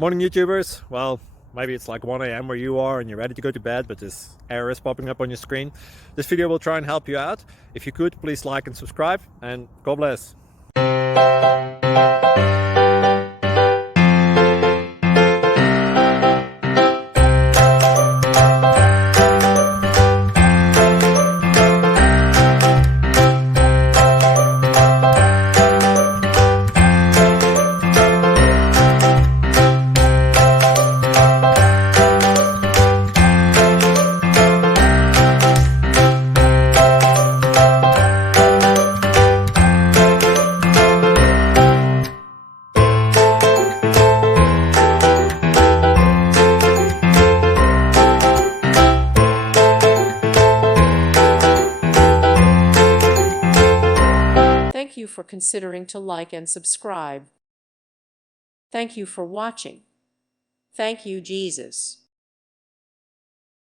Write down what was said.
Morning YouTubers. Well, maybe it's like 1 a.m. where you are and you're ready to go to bed, but this error is popping up on your screen. This video will try and help you out. If you could, please like and subscribe, and God bless. Thank you for considering to like and subscribe. Thank you for watching. Thank you, Jesus.